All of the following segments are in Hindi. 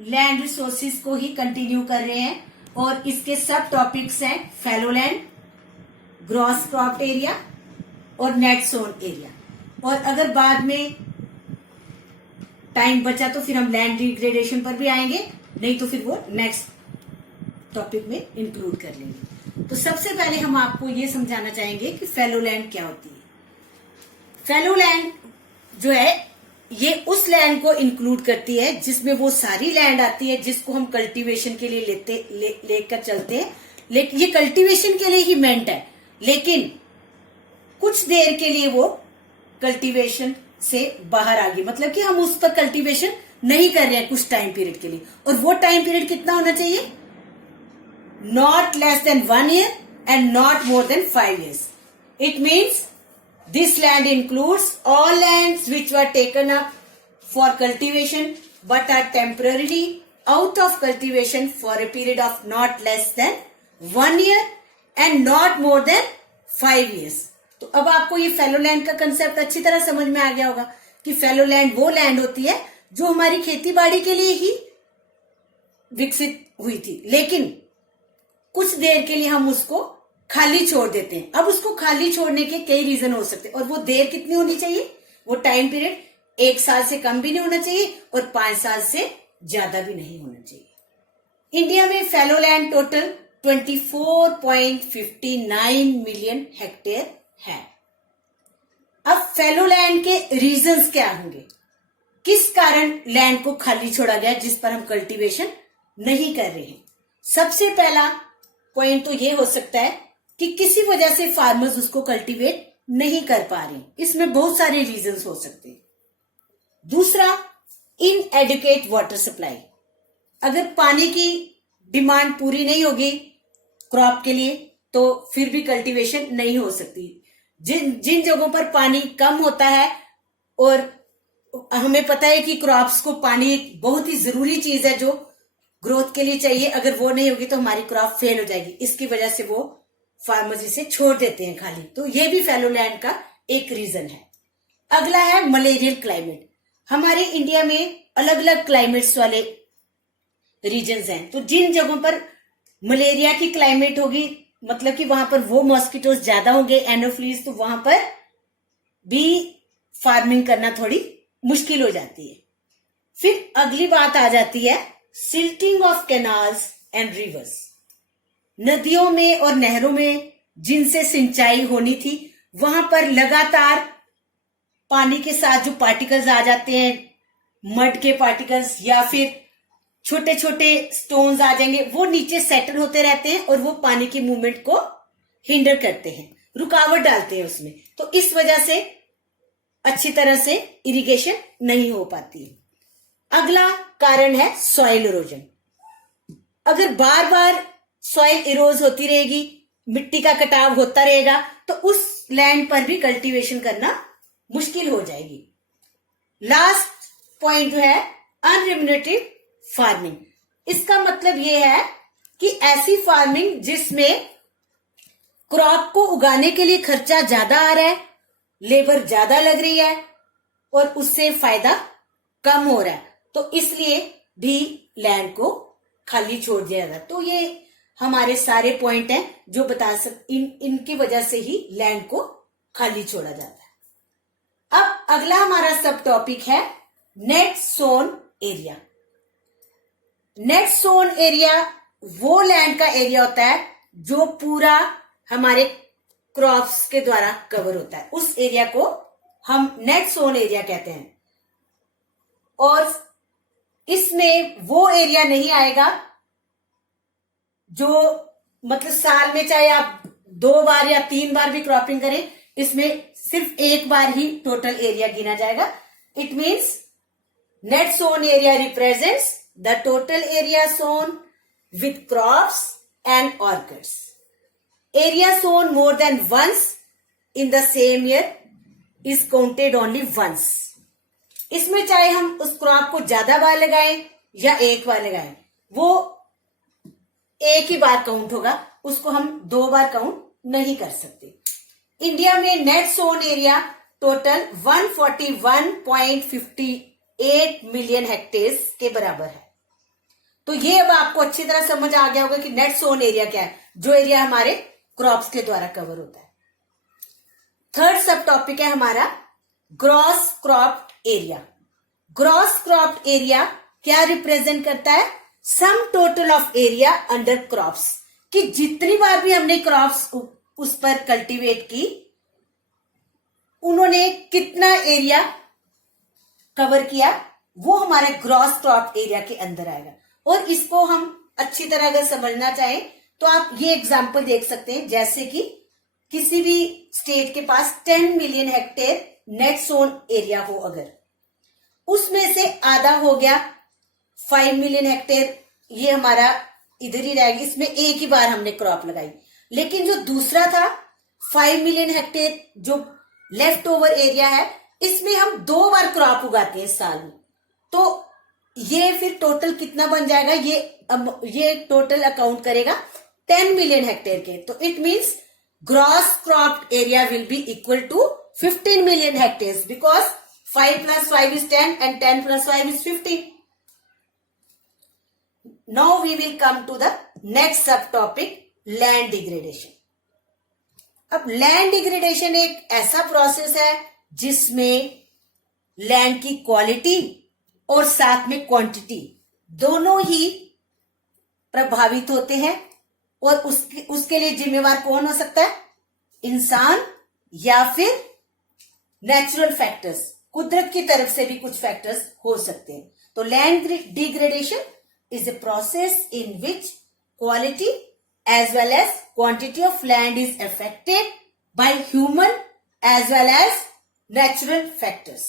लैंड रिसोर्सेज को ही कंटिन्यू कर रहे हैं और इसके सब टॉपिक्स हैं fallow land, gross cropped area और नेट सोन एरिया। और अगर बाद में टाइम बचा तो फिर हम लैंड डिग्रेडेशन पर भी आएंगे, नहीं तो फिर वो नेक्स्ट टॉपिक में इंक्लूड कर लेंगे। तो सबसे पहले हम आपको ये समझाना चाहेंगे कि फैलो लैंड क्या होती है। फैलो लैंड जो है ये उस लैंड को इंक्लूड करती है जिसमें वो सारी लैंड आती है जिसको हम कल्टीवेशन के लिए लेकर चलते हैं। लेकिन ये कल्टीवेशन के लिए ही मेंट है, लेकिन कुछ देर के लिए वो कल्टीवेशन से बाहर आ गई, मतलब कि हम उस पर कल्टीवेशन नहीं कर रहे हैं कुछ टाइम पीरियड के लिए। और वो टाइम पीरियड कितना होना चाहिए? Not less than 1 year and not more than 5 years. It means this land includes all lands which were taken up for cultivation but are temporarily out of cultivation for a period of not less than 1 year and not more than 5 years. तो अब आपको ये फैलो लैंड का कंसेप्ट अच्छी तरह समझ में आ गया होगा कि फैलो लैंड वो लैंड होती है जो हमारी खेती बाड़ी के लिए ही विकसित हुई थी, लेकिन कुछ देर के लिए हम उसको खाली छोड़ देते हैं। अब उसको खाली छोड़ने के कई रीजन हो सकते हैं और वो देर कितनी होनी चाहिए? वो टाइम पीरियड 1 साल से कम भी नहीं होना चाहिए और 5 साल से ज्यादा भी नहीं होना चाहिए। इंडिया में fallow land total 24.59 million hectare है। अब फैलो लैंड के रीजंस क्या होंगे? किस कारण लैंड को खाली छोड़ा गया जिस पर हम कल्टीवेशन नहीं कर रहे हैं? सबसे पहला पॉइंट तो ये हो सकता है कि किसी वजह से फार्मर्स उसको कल्टीवेट नहीं कर पा रहे। इसमें बहुत सारे रीजंस हो सकते हैं। दूसरा, इनएडुकेट वाटर सप्लाई। अगर पानी की डिमांड पूरी नहीं होगी क्रॉप के लिए तो फिर भी कल्टीवेशन नहीं हो सकती। जिन जगहों पर पानी कम होता है और हमें पता है कि क्रॉप्स को पानी बहुत ही जरूरी चीज है जो ग्रोथ के लिए चाहिए, अगर वो नहीं होगी तो हमारी क्रॉप फेल हो जाएगी। इसकी वजह से वो फार्मर्स इसे छोड़ देते हैं खाली। तो ये भी फैलो लैंड का एक रीजन है। अगला है मलेरियल क्लाइमेट। हमारे इंडिया में अलग अलग क्लाइमेट्स वाले रीजन्स हैं, तो जिन जगहों पर मलेरिया की क्लाइमेट होगी, मतलब कि वहां पर वो मॉस्किटोज ज्यादा होंगे, एनोफ्लीज, तो वहां पर भी फार्मिंग करना थोड़ी मुश्किल हो जाती है। फिर अगली बात आ जाती है silting of canals and reverse. नदियों में और नहरों में जिनसे सिंचाई होनी थी वहां पर लगातार पानी के साथ जो पार्टिकल्स आ जाते हैं, मड के पार्टिकल्स या फिर छोटे छोटे स्टोन्स आ जाएंगे, वो नीचे सेटल होते रहते हैं और वो पानी की मूवमेंट को हिंडर करते हैं, रुकावट डालते हैं उसमें। तो इस वजह से अच्छी तरह से इरिगेशन नहीं हो पाती है। अगला कारण है सॉइल इरोजन। अगर बार बार सॉइल इरोज होती रहेगी, मिट्टी का कटाव होता रहेगा, तो उस लैंड पर भी कल्टीवेशन करना मुश्किल हो जाएगी। लास्ट पॉइंट जो है अनरिम्यूनरेटिव फार्मिंग। इसका मतलब यह है कि ऐसी फार्मिंग जिसमें क्रॉप को उगाने के लिए खर्चा ज्यादा आ रहा है, लेबर ज्यादा लग रही है और उससे फायदा कम हो रहा है, तो इसलिए भी लैंड को खाली छोड़ दिया जाता है। तो ये हमारे सारे पॉइंट हैं जो बता इनकी वजह से ही लैंड को खाली छोड़ा जाता है। अब अगला हमारा सब टॉपिक है net sown area. Net sown area वो लैंड का एरिया होता है जो पूरा हमारे क्रॉप्स के द्वारा कवर होता है। उस एरिया को हम नेट सोन एरिया कहते हैं। और इसमें वो एरिया नहीं आएगा जो मतलब साल में चाहे आप 2 बार या 3 बार भी क्रॉपिंग करें, इसमें सिर्फ 1 बार ही टोटल एरिया गिना जाएगा। It means net sown area represents the total area sown with crops and orchids. Area sown more than once in the same year is counted only once. इसमें चाहे हम उस क्रॉप को ज्यादा बार लगाएं या 1 बार लगाएं, वो एक ही बार काउंट होगा, उसको हम 2 बार काउंट नहीं कर सकते। इंडिया में net sown area total 141.58 million hectares के बराबर है। तो ये अब आपको अच्छी तरह समझ आ गया होगा कि नेट सोन एरिया क्या है, जो एरिया हमारे क्रॉप्स के द्वारा कवर होता है। थर्ड सब टॉपिक है हमारा gross cropped area. Gross cropped area क्या रिप्रेजेंट करता है? Sum total of area under crops, कि जितनी बार भी हमने क्रॉप्स उस पर कल्टीवेट की, उन्होंने कितना एरिया कवर किया, वो हमारे ग्रॉस क्रॉप्ड एरिया के अंदर आएगा। और इसको हम अच्छी तरह अगर समझना चाहें तो आप ये एग्जांपल देख सकते हैं, जैसे कि किसी भी स्टेट के पास 10 million hectare net sown area हो, अगर उसमें से आधा हो गया 5 मिलियन हेक्टेयर, ये हमारा इधर ही रहेगी, इसमें एक ही बार हमने क्रॉप लगाई। लेकिन जो दूसरा था 5 मिलियन हेक्टेयर जो लेफ्ट ओवर एरिया है, इसमें हम 2 बार क्रॉप उगाते हैं साल में, तो ये फिर टोटल कितना बन जाएगा, ये टोटल अकाउंट करेगा 10 मिलियन हेक्टेयर के। तो it means gross cropped area will be equal to 15 million hectare, because 5 plus 5 is 10 and 10 plus 5 is 15. Now we will come to the next subtopic, land degradation. अब लैंड डिग्रेडेशन एक ऐसा प्रोसेस है जिसमें लैंड की क्वालिटी और साथ में क्वांटिटी दोनों ही प्रभावित होते हैं। और उसके लिए जिम्मेवार कौन हो सकता है? इंसान या फिर नेचुरल फैक्टर्स, कुदरत की तरफ से भी कुछ फैक्टर्स हो सकते हैं। तो land degradation is a process in which quality as well as quantity of land is affected by human as well as natural factors.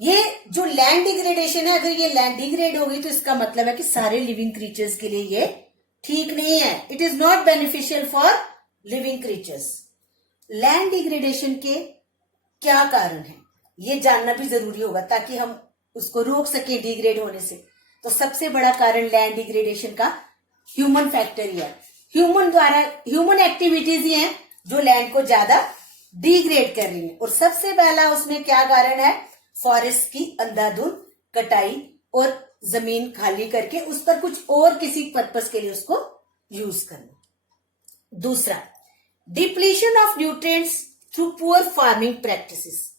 ये जो लैंड डिग्रेडेशन है, अगर ये लैंड डिग्रेड होगी तो इसका मतलब है कि सारे लिविंग क्रीचर्स के लिए ये ठीक नहीं है। It is not beneficial for living creatures. Land degradation के क्या कारण है, ये जानना भी जरूरी होगा ताकि हम उसको रोक सके डिग्रेड होने से। तो सबसे बड़ा कारण लैंड डिग्रेडेशन का ह्यूमन फैक्टर ही है। ह्यूमन एक्टिविटीज ही हैं जो लैंड को ज्यादा डिग्रेड कर रही है। और सबसे पहला उसमें क्या कारण है? फॉरेस्ट की अंधाधुंध कटाई और जमीन खाली करके उस पर कुछ और किसी पर्पस के लिए उसको यूज करना। दूसरा, depletion of nutrients through poor farming practices.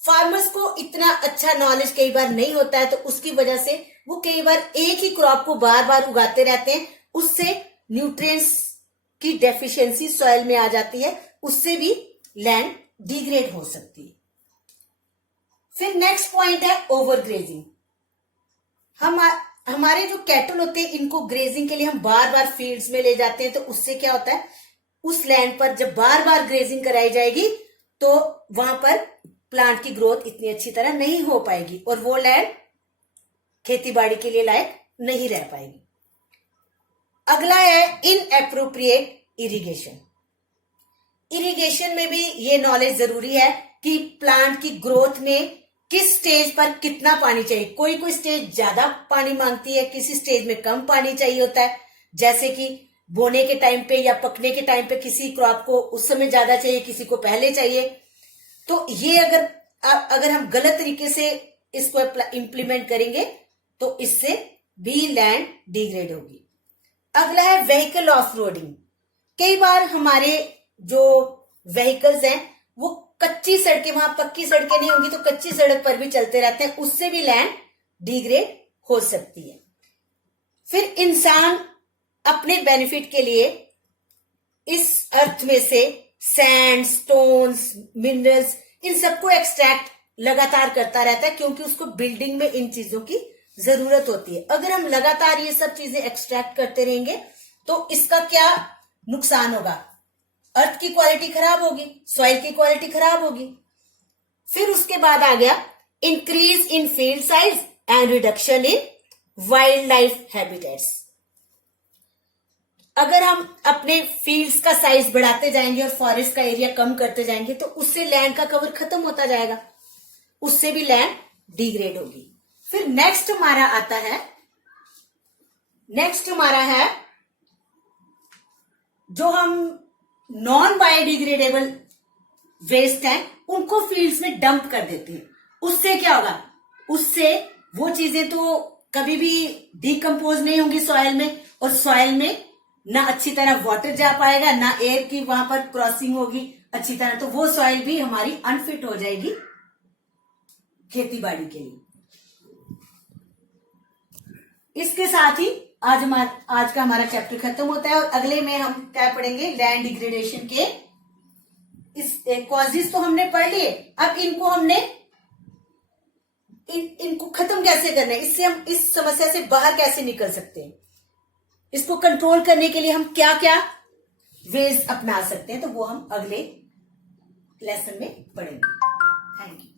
Farmers को इतना अच्छा नॉलेज कई बार नहीं होता है, तो उसकी वजह से वो कई बार एक ही क्रॉप को बार बार उगाते रहते हैं, उससे न्यूट्रिएंट्स की डेफिशिएंसी सॉइल में आ जाती है, उससे भी लैंड डिग्रेड हो सकती है। फिर नेक्स्ट पॉइंट है ओवर ग्रेजिंग। हमारे जो कैटल होते हैं, इनको ग्रेजिंग के लिए हम बार बार फील्ड्स में ले जाते हैं, तो उससे क्या होता है, उस लैंड पर जब बार बार ग्रेजिंग कराई जाएगी तो वहां पर प्लांट की ग्रोथ इतनी अच्छी तरह नहीं हो पाएगी और वो लैंड खेतीबाड़ी के लिए लायक नहीं रह पाएगी। अगला है इनएप्रोप्रिएट इरिगेशन। इरिगेशन में भी ये नॉलेज जरूरी है कि प्लांट की ग्रोथ में किस स्टेज पर कितना पानी चाहिए। कोई कोई स्टेज ज्यादा पानी मांगती है, किसी स्टेज में कम पानी चाहिए होता है। जैसे कि बोने के टाइम पे या पकने के टाइम पे किसी क्रॉप को उस समय ज्यादा चाहिए, किसी को पहले चाहिए। तो ये अगर हम गलत तरीके से इसको इंप्लीमेंट करेंगे तो इससे भी लैंड डिग्रेड होगी। अगला है व्हीकल ऑफ रोडिंग। कई बार हमारे जो व्हीकल्स हैं वो कच्ची सड़कें, वहां पक्की सड़कें नहीं होंगी तो कच्ची सड़क पर भी चलते रहते हैं, उससे भी लैंड डिग्रेड हो सकती है। फिर इंसान अपने बेनिफिट के लिए इस अर्थ में से सैंड, स्टोन्स, मिनरल्स, इन सबको एक्सट्रैक्ट लगातार करता रहता है, क्योंकि उसको बिल्डिंग में इन चीजों की जरूरत होती है। अगर हम लगातार ये सब चीजें एक्सट्रैक्ट करते रहेंगे तो इसका क्या नुकसान होगा? अर्थ की क्वालिटी खराब होगी, सॉइल की क्वालिटी खराब होगी। फिर उसके बाद आ गया increase in field size and reduction in wild life habitats. अगर हम अपने फील्ड्स का साइज बढ़ाते जाएंगे और फॉरेस्ट का एरिया कम करते जाएंगे तो उससे लैंड का कवर खत्म होता जाएगा, उससे भी लैंड डिग्रेड होगी। फिर नेक्स्ट हमारा है जो हम नॉन बायोडिग्रेडेबल वेस्ट हैं उनको फील्ड्स में डंप कर देते हैं। उससे क्या होगा, उससे वो चीजें तो कभी भी डिकम्पोज नहीं होंगी सॉइल में, और सॉइल में ना अच्छी तरह वाटर जा पाएगा, ना एयर की वहां पर क्रॉसिंग होगी अच्छी तरह, तो वो सॉइल भी हमारी अनफिट हो जाएगी खेती बाड़ी के लिए। इसके साथ ही आज का हमारा चैप्टर खत्म होता है, और अगले में हम क्या पढ़ेंगे, लैंड डिग्रेडेशन के इस कॉजेज तो हमने पढ़ लिए, अब इनको हमने इनको खत्म कैसे करना है, इससे हम इस समस्या से बाहर कैसे निकल सकते हैं, इसको कंट्रोल करने के लिए हम क्या क्या वेज अपना सकते हैं, तो वो हम अगले लेसन में पढ़ेंगे। Thank you.